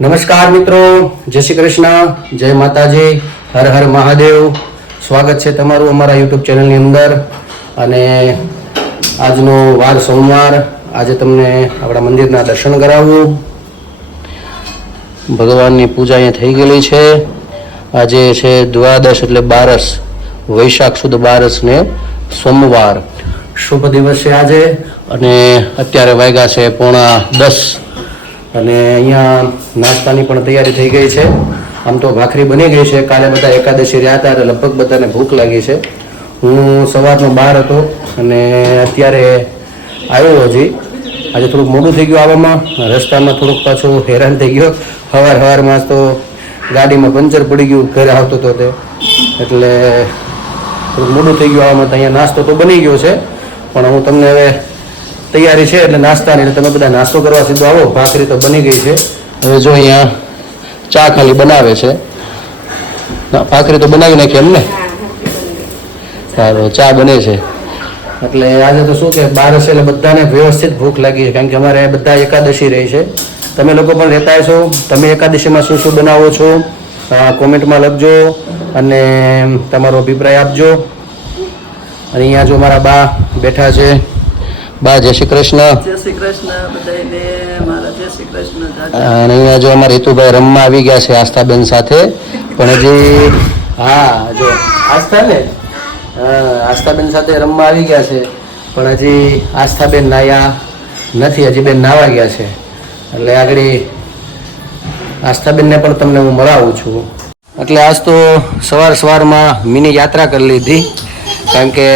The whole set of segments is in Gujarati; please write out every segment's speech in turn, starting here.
નમસ્કાર મિત્રો, જય શ્રી કૃષ્ણ, જય માતાજી, હર હર મહાદેવ. સ્વાગત છે તમારું અમારા યુટ્યુબ ચેનલની અંદર. અને આજનો વાર સોમવાર, આજે તમને આપણા મંદિરના દર્શન કરાવું. ભગવાનની પૂજા અહીંયા થઈ ગયેલી છે. આજે છે દ્વાદશ એટલે બારસ, વૈશાખ સુદ બારસ ને સોમવાર. શુભ દિવસ છે આજે. અને અત્યારે વાગ્યા છે 9:45 અને અહીંયા નાસ્તાની પણ તૈયારી થઈ ગઈ છે. આમ તો ભાખરી બની ગઈ છે. કાલે બધા એકાદશી રહ્યા હતા એટલે લગભગ બધાને ભૂખ લાગી છે. હું સવારનો બહાર હતો અને અત્યારે આવ્યો હજી. આજે થોડુંક મોડું થઈ ગયું આવવામાં, રસ્તામાં થોડુંક પાછું હેરાન થઈ ગયો. સવારમાં તો ગાડીમાં પંચર પડી ગયું ઘરે આવતો હતો તે, એટલે થોડુંક મોડું થઈ ગયું આવવામાં. તો અહીંયા નાસ્તો તો બની ગયો છે, પણ હું તમને હવે તૈયારી છે એટલે નાસ્તાની, એટલે તમે બધા નાસ્તો કરવા સીધો આવો. ભાખરી તો બની ગઈ છે. હવે જો અહીંયા ચા ખાલી બનાવે છે. ભાખરી તો બનાવી નાખી એમને. સારું, ચા બને છે. એટલે આજે તો શું કે બારસ એટલે બધાને વ્યવસ્થિત ભૂખ લાગી છે, કારણ કે અમારે બધા એકાદશી રહી છે. તમે લોકો પણ રહેતા છો. તમે એકાદશીમાં શું શું બનાવો છો કોમેન્ટમાં લખજો અને તમારો અભિપ્રાય આપજો. અને અહીંયા જો મારા બા બેઠા છે. બા જય શ્રી કૃષ્ણ. જય શ્રી કૃષ્ણ બધાને, મારા જય શ્રી કૃષ્ણ. અને અહીંયા જો અમારા હેતુભાઈ રમવા આવી ગયા છે આસ્થાબેન સાથે. પણ હજી જો આસ્થા ને આસ્થાબેન સાથે રમવા આવી ગયા છે, પણ હજી આસ્થાબેન નાયા નથી. હજી બેન નાવા ગયા છે. એટલે આગળ આસ્થાબેનને પણ તમને હું મળાવું છું. એટલે આજ તો સવારમાં મિની યાત્રા કરી લીધી, કારણ કે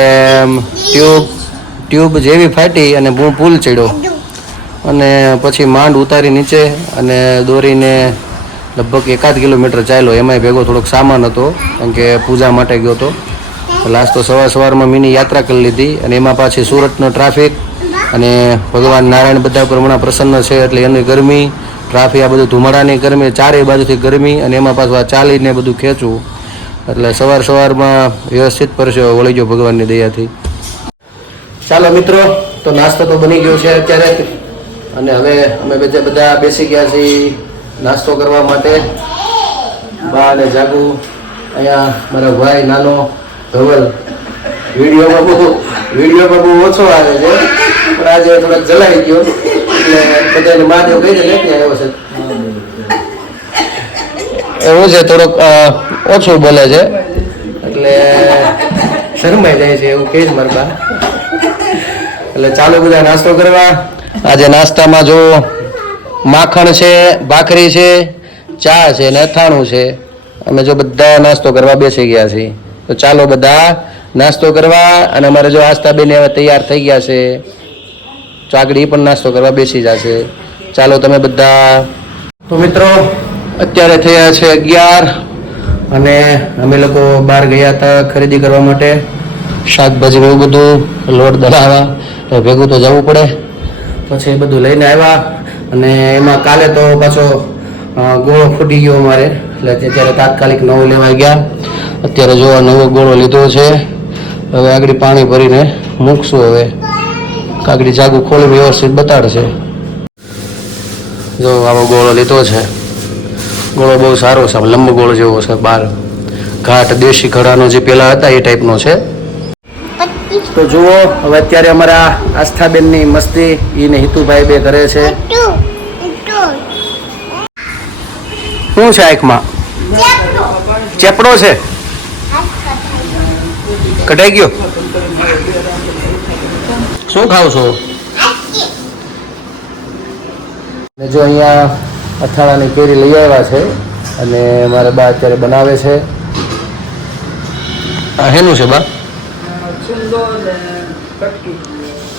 ટ્યુબ જેવી ફાટી અને હું પુલ ચડ્યો અને પછી માંડ ઉતારી નીચે અને દોરીને લગભગ 1 કિલોમીટર ચાલ્યો. એમાંય ભેગો થોડોક સામાન હતો, કારણ કે પૂજા માટે ગયો હતો. એટલે આજ તો સવારમાં મિની યાત્રા કરી લીધી. અને એમાં પાછી સુરતનો ટ્રાફિક અને ભગવાન નારાયણ બધા પર હમણાં પ્રસન્ન છે, એટલે એની ગરમી, ટ્રાફિક, આ બધું ધુમાડાની ગરમી, ચારે બાજુથી ગરમી, અને એમાં પાછું આ ચાલીને બધું ખેંચવું. એટલે સવારમાં વ્યવસ્થિત પરસેવો વળી ગયો ભગવાનની દયાથી. ચાલો મિત્રો, તો નાસ્તો તો બની ગયો છે અત્યારે. અને હવે અમે બધા બેસી ગયા છીએ નાસ્તો કરવા માટે. બા અને જાગુ, અહીંયા મારા ભાઈ નાનો ધવલ વિડીયોમાં બહુ ઓછો આવે છે, પણ આજે થોડાક જલાઈ ગયો એટલે બધાને મહાદેવ કહી દે ને આવ્યો છે. એવું છે, થોડોક ઓછું બોલે છે એટલે શરમાઈ જાય છે એવું કહે છે મારા બા. એટલે ચાલો બધા નાસ્તો કરવા. આજે નાસ્તામાં જો માખણ છે, ભાખરી છે, ચા છે ને અથાણું છે. અમે જો બધા નાસ્તો કરવા બેસી ગયા છીએ. તો ચાલો બધા નાસ્તો કરવા. અને અમારે જો આસ્થાબેન હવે તૈયાર થઈ ગયા છે, તો આગળ એ પણ નાસ્તો કરવા બેસી જશે. ચાલો તમે બધા. તો મિત્રો અત્યારે થયા છે 11 અને અમે લોકો બહાર ગયા હતા ખરીદી કરવા માટે. શાકભાજી એવું બધું, લોટ દળાવવા, તો ભેગું તો જવું પડે. પછી એ બધું લઈને આવ્યા. અને એમાં કાલે તો પાછો ગોળો ફૂટી ગયો અમારે, એટલે અત્યારે તાત્કાલિક નવો લેવા ગયા. અત્યારે જો નવો ગોળો લીધો છે. હવે આગળ પાણી ભરીને મૂકશું. હવે આગળ જાગુ ખોલી વ્યવસ્થિત બતાડશે. જો આવો ગોળો લીધો છે. ગોળો બહુ સારો છે, લંબો ગોળો જેવો છે. બહાર ઘાટ દેશી ઘડાનો જે પેલા હતા એ ટાઈપનો છે. તો જુઓ, હવે અત્યારે અમારા આસ્થાબેનની મસ્તી એને હિતુભાઈ બે કરે છે. શું છે આંખમાં? ચેપડો છે, કઢાઈ ગયો. શું ખાવ છો? જો અહીંયા અથાણાની કેરી લઈ આવ્યા છે અને મારા બા અત્યારે બનાવે છે. આ હેનું છે બા?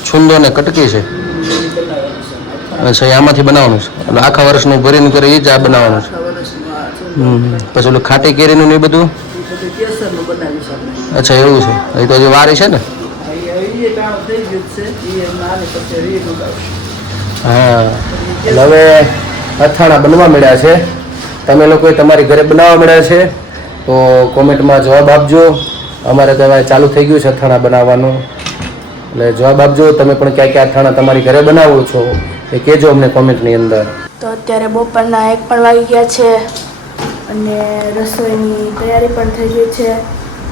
છુંદો ને કટકી છે. અચ્છા, આમાંથી બનાવવાનું છે. એટલે આખા વર્ષનું ભરીને કરે એ જ આ બનાવવાનું છે. પછી ઓલું ખાટી કેરીનું ને એ બધું. અચ્છા, એવું છે. એ તો હજી વારી છે ને. હા, એટલે હવે અથાણા બનવા મળ્યા છે. તમે લોકોએ તમારી ઘરે બનાવવા મળ્યા છે તો કોમેન્ટમાં જવાબ આપજો. અમારે તો હવે ચાલુ થઈ ગયું છે અથાણા બનાવવાનું, એટલે જવાબ આપજો. તમે પણ ક્યાં ક્યાં અથાણા તમારી ઘરે બનાવો છો એ કહેજો અમને કોમેન્ટની અંદર. તો અત્યારે બપોરના 1 પણ વાગી ગયા છે અને રસોઈની તૈયારી પણ થઈ ગઈ છે.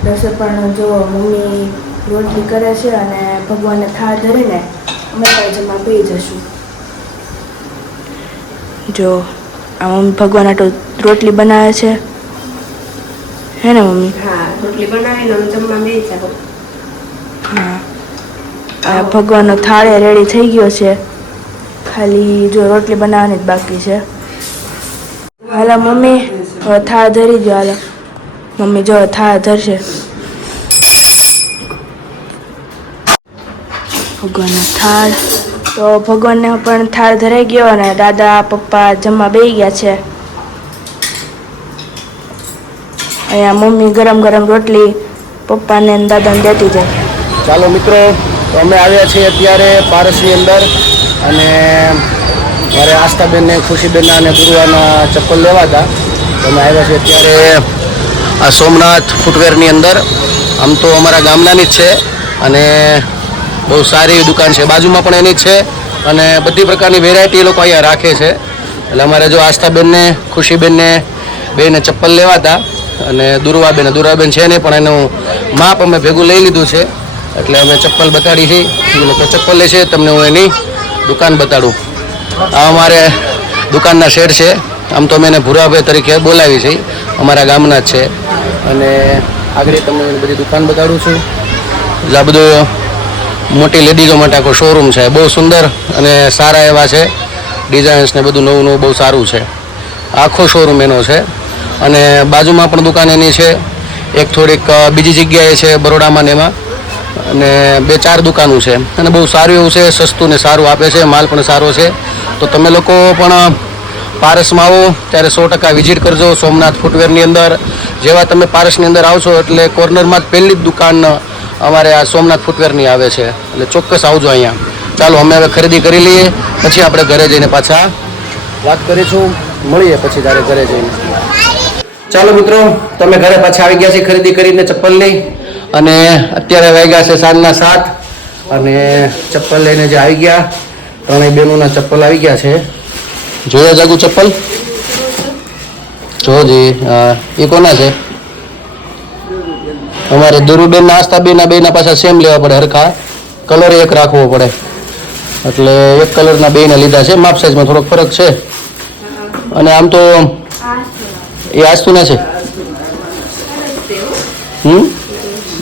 રસોઈ પણ જો મમ્મી રોટલી કરે છે અને ભગવાનને થાળ ધરીને અમે પણ જમવા પી જશું. જો આ મમ્મી ભગવાન આટલું રોટલી બનાવે છે, હે ને મમ્મી? હા, રોટલી બનાવીને અમે જમવા બેસી જાવ. હા, આ ભગવાનનો થાળ રેડી થઈ ગયો છે, ખાલી જો રોટલી બનાવવાની જ બાકી છે. હાલો મમ્મી, હવે થાળ ધરી દો. હાલો મમ્મી, જો થાળ ધરશે. ભગવાનનો થાળ, તો ભગવાનને પણ થાળ ધરાઈ ગયો અને દાદા પપ્પા જમવા બેસી ગયા છે. અહીંયા મમ્મી ગરમ ગરમ રોટલી પપ્પાને અને દાદાને દેતી જાય. ચાલો મિત્રો, તો અમે આવ્યા છીએ અત્યારે પારસની અંદર અને મારે આસ્થાબેનને, ખુશીબેનના અને દુર્વાના ચપ્પલ લેવા હતા. તો અમે આવ્યા છીએ અત્યારે આ સોમનાથ ફૂટવેરની અંદર. આમ તો અમારા ગામનાની જ છે અને બહુ સારી એવી દુકાન છે. બાજુમાં પણ એની જ છે અને બધી પ્રકારની વેરાયટી એ લોકો અહીંયા રાખે છે. એટલે અમારે જો આસ્થાબેનને, ખુશીબેનને બેને ચપ્પલ લેવા હતા અને દુર્વાબેન છે નહીં, પણ એનું માપ અમે ભેગું લઈ લીધું છે. એટલે અમે ચપ્પલ બતાડી છે. એ લોકો ચપ્પલ લે છે, તમને હું એની દુકાન બતાડું. આ અમારે દુકાનના શેર છે. આમ તો અમે એને ભૂરાભાઈ તરીકે બોલાવી છે, અમારા ગામના જ છે. અને આગળ તમને બધી દુકાન બતાડું છું. આ બધું મોટી લેડીઝો માટે આખો શોરૂમ છે. બહુ સુંદર અને સારા એવા છે ડિઝાઇન્સ ને બધું નવું નવું બહુ સારું છે. આખો શોરૂમ એનો છે. અને બાજુમાં પણ દુકાન એની છે. એક થોડીક બીજી જગ્યાએ છે બરોડામાં ને એમાં, અને 2-4 દુકાનો છે. અને બહુ સારું એવું છે, સસ્તું ને સારું આપે છે, માલ પણ સારો છે. તો તમે લોકો પણ પારસમાં આવો ત્યારે 100% વિઝિટ કરજો સોમનાથ ફૂટવેરની અંદર. જેવા તમે પારસની અંદર આવશો એટલે કોર્નરમાં જ પહેલી જ દુકાન અમારે આ સોમનાથ ફૂટવેરની આવે છે. એટલે ચોક્કસ આવજો અહીંયા. ચાલો અમે હવે ખરીદી કરી લઈએ, પછી આપણે ઘરે જઈને પાછા વાત કરીશું. મળીએ પછી તારે ઘરે જઈને. ચાલો મિત્રો, તમે ઘરે પાછા આવી ગયા છે ખરીદી કરીને ચપ્પલની. અને અત્યારે વાગ્યા છે સાંજના 7 અને ચપ્પલ લઈને જે આવી ગયા, ત્રણેય બહેનોના ચપ્પલ આવી ગયા છે. જોયા જાગુ ચપ્પલ? જોજી. એ કોના છે? અમારે દુરુબેન, આસ્થાબેનના બેના પાછા સેમ લેવા પડે, હરખા કલર એક રાખવો પડે. એટલે એક કલરના બેને લીધા છે. માપ સાઈઝમાં થોડોક ફરક છે. અને આમ તો એ આસ્તુના છે.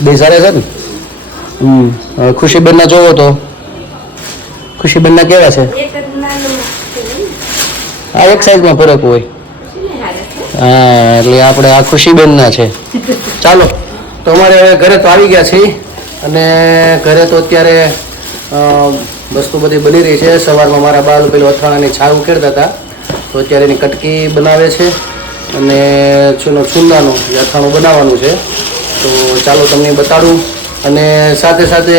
બે સારા છે ને. ખુશીબેનના જોવો તો ખુશીબેનના કેવા છે? આ એક સાઈઝમાં ફરક હોય. હા, એટલે આપણે આ ખુશીબેનના છે. ચાલો, તો અમારે હવે ઘરે તો આવી ગયા છીએ અને ઘરે તો અત્યારે વસ્તુ બધી બની રહી છે. સવારમાં મારા બાળ પેલું અથાણાની છાલ ઉકેરતા હતા, તો અત્યારે એની કટકી બનાવે છે અને છુંદાનું જે અથાણું બનાવવાનું છે. તો ચાલો તમને બતાડું. અને સાથે સાથે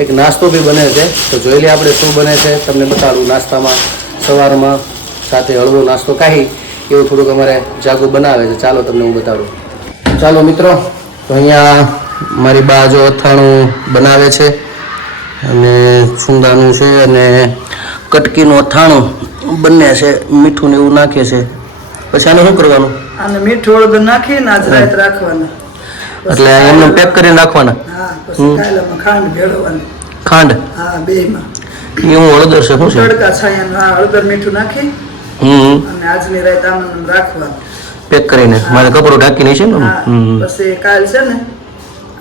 એક નાસ્તો બી બને છે, તો જોઈ લઈએ આપણે શું બને છે. તમને બતાડું. નાસ્તામાં સવારમાં સાથે હળવો નાસ્તો કાઢી એવું થોડુંક અમારે જાગુ બનાવે છે. ચાલો તમને હું બતાડું. ચાલો મિત્રો, તો અહીંયા મારી બા જો અથાણું બનાવે છે અને છુંદાનું છે અને કટકીનું અથાણું બંને છે. મીઠું ને એવું નાખે છે. પછી આને શું કરવાનું? અને મીઠું હળદર નાખીને આજ રાત રાખવાના. એટલે એમને પેક કરીને રાખવાના. હા, પછી કાયલામાં ખાંડ ભેળવવાની. ખાંડ? હા, બેયમાં. એ હું હળદર છે શું છે? તડકા છાયા, હા, હળદર મીઠું નાખી અને આજની રાત આમ રાખવાનું પેક કરીને. મારે કપડું ઢાંકીને છે ને. પછી કાલ છે ને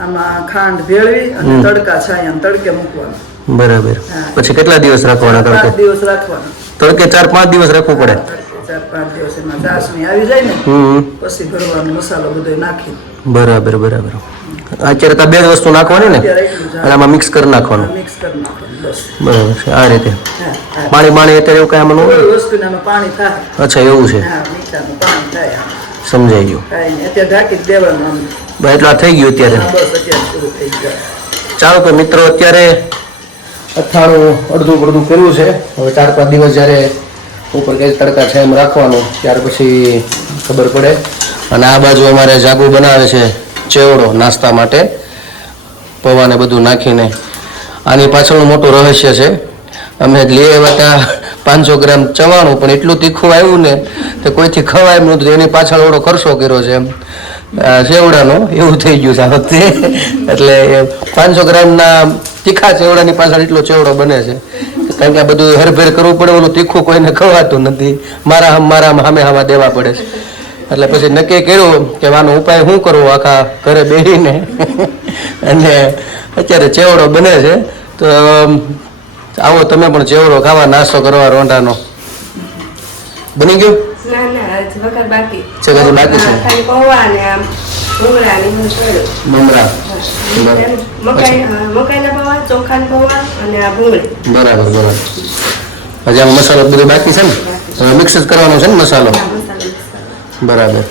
આમાં ખાંડ ભેળવી અને તડકા છાયા તડકે મૂકવાનું. બરાબર. પછી કેટલા દિવસ રાખવાના? 5 દિવસ રાખવાના. તડકે 4-5 દિવસ રાખવું પડે. 4-5 દિવસ એમાં ચાસણી આવી જાય ને પછી ભરવાનો મસાલો બધો નાખી. બરાબર. અત્યારે તો 2 વસ્તુ નાખવાની ને, અને આમાં મિક્સ કરી નાખવાનું. મિક્સ કરી નાખવાનું બસ. બરાબર છે. આ રીતે પાણી અત્યારે એવું કઈ આમાં ન હોય? કોઈ વસ્તુને પાણી થાય. અચ્છા, એવું છે. હા, મીઠાનું પાણી થાય. સમજાઈ ગયું. કાંઈ નહીં, અત્યારે ઢાંકી જ દેવાનું આમ. એટલું આ થઈ ગયું અત્યારે. બસ અત્યારે પૂરું થઈ જાય. ચાલો તો મિત્રો, અત્યારે અથાણું અડધું કર્યું છે. હવે 4-5 દિવસ જ્યારે ઉપર કંઈ તડકા છે એમ રાખવાનું, ત્યાર પછી ખબર પડે. અને આ બાજુ અમારે જાગુ બનાવે છે ચેવડો નાસ્તા માટે, પૌવાને બધું નાખીને. આની પાછળનું મોટું રહસ્ય છે. અમે લઈ આવ્યા હતા 500 ગ્રામ ચવાણું, પણ એટલું તીખું આવ્યું ને તો કોઈથી ખવાય એમ નહોતું. એની પાછળ ઓળો ખર્ચો કર્યો છે એમ ચેવડાનો, એવું થઈ ગયું છે આ વખતે. એટલે 500 ગ્રામના તીખા ચેવડાની પાછળ એટલો ચેવડો બને છે, કારણ કે આ બધું હેરફેર કરવું પડે. ઓલું તીખું કોઈને ખવાતું નથી, મારા હામે દેવા પડે છે. એટલે પછી નક્કી કર્યું કે આનો ઉપાય શું કરવો આખા ઘરે બેસીને. અને અત્યારે ચેવડો બને છે. તો આવો તમે પણ ચેવડો ખાવા, નાસ્તો કરવા રોંઢાનો. બની ગયો ના ના હજી વઘાર બાકી છે, હજી બાકી છે. હા, ખાલી પૌવા ને આમ ભૂંગળા ને બધું છોડ્યું. મમરા. મકાઈના પૌવા, ચોખાના પૌવા અને આ ભૂંગળી. બરાબર બરાબર. હજી આમ મસાલો બધું બાકી છે ને, હવે મિક્સ જ કરવાનો છે ને મસાલો. આ મસાલો mix કરવાનો. બરાબર.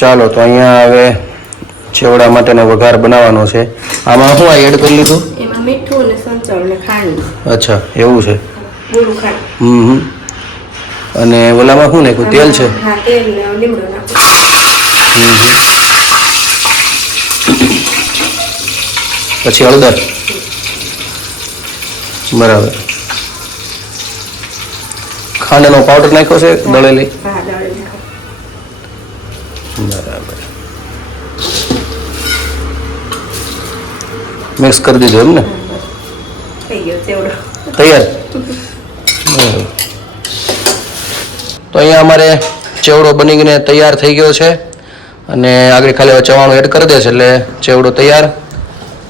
ચાલો તો અહીંયા હવે ચેવડા માટેનો વઘાર બનાવવાનો છે. આમાં શું એડ કરી લીધું? એમાં મીઠું ને સંચળ ને ખાંડ, અચ્છા એવું છે. પૂરું ખાંડ. હમ. અને ઓલામાં શું નાખ્યું? તેલ છે. હા, તેલ ને લીમડો નાખો. પછી હળદર. બરાબર. ખાંડનો પાવડર નાખ્યો છે દળેલી. હા, દળેલી ખાંડ. બરાબર. મિક્સ કરી દીધું એમ ને? થઈ ગયો ચેવડો તૈયાર. બરાબર. તો અહીંયા અમારે ચેવડો બનીને તૈયાર થઈ ગયો છે, અને આગળ ખાલી હવે ચવાણું એડ કરી દેશે એટલે ચેવડો તૈયાર.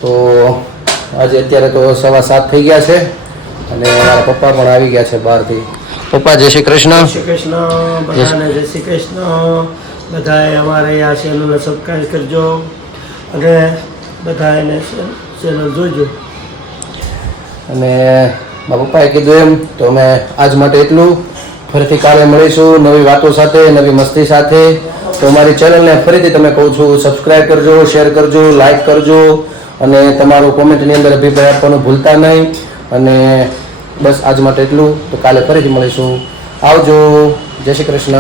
તો આજે અત્યારે તો 7:15 થઈ ગયા છે, અને મારા પપ્પા પણ આવી ગયા છે બહારથી. પપ્પા જય શ્રી કૃષ્ણ. શ્રી કૃષ્ણ બધાને, જય શ્રી કૃષ્ણ. બધાએ અમારે આ ચેનલને સબસ્ક્રાઈબ કરજો અને બધાને ચેનલ જોજો. અને મારા પપ્પાએ કીધું એમ તો અમે આજ માટે એટલું. ફરીથી કાલે મળીશું નવી વાતો સાથે, નવી મસ્તી સાથે. તો અમારી ચેનલને ફરીથી તમે કહું છું સબસ્ક્રાઈબ કરજો, શેર કરજો, લાઈક કરજો, અને તમારું કોમેન્ટની અંદર અભિપ્રાય આપવાનું ભૂલતા નહીં. અને બસ આજ માટે એટલું. તો કાલે ફરીથી મળીશું. આવજો. જય શ્રી કૃષ્ણ.